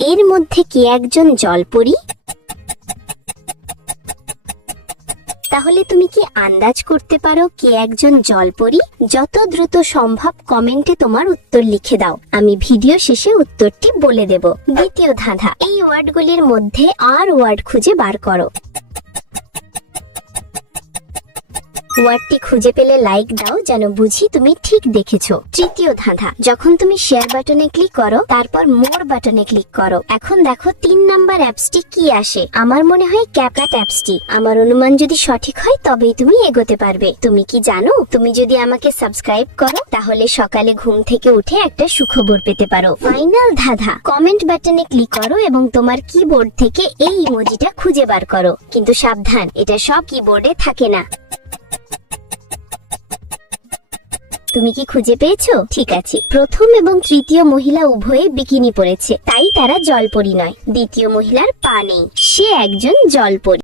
এর মধ্যে কে একজন জলপরী? তাহলে তুমি কি আন্দাজ করতে পারো কে একজন জলপরী? যত দ্রুত সম্ভব কমেন্টে তোমার উত্তর লিখে দাও, আমি ভিডিও শেষে উত্তরটি বলে দেব। দ্বিতীয় ধাঁধা, এই ওয়ার্ডগুলির মধ্যে আর ওয়ার্ড খুঁজে বার করো। ওয়ার্ডটি খুঁজে পেলে লাইক দাও, যেন বুঝি তুমি ঠিক দেখেছো। তৃতীয় ধাঁধা, যখন তুমি শেয়ার বাটনে ক্লিক করো তারপর মোর বাটনে ক্লিক করো। এখন দেখো 3 নাম্বার অ্যাপসটি কি আসে। আমার মনে হয় ক্যাপকাট অ্যাপসটি। আমার অনুমান যদি সঠিক হয় তবেই তুমি এগোতে পারবে। তুমি কি জানো, তুমি যদি আমাকে সাবস্ক্রাইব করো তাহলে সকালে ঘুম থেকে উঠে একটা সুখবর পেতে পারো। ফাইনাল ধাঁধা, কমেন্ট বাটনে ক্লিক করো এবং তোমার কিবোর্ড থেকে এই ইমোজিটা খুঁজে বার করো। কিন্তু সাবধান, এটা সব কিবোর্ডে থাকে না। তুমি কি খুঁজে পেয়েছো? ঠিক আছে, প্রথম এবং তৃতীয় মহিলা উভয়ে বিকিনি পরেছে, তাই তারা জলপরী নয়। দ্বিতীয় মহিলার পা নেই, সে একজন জলপরী।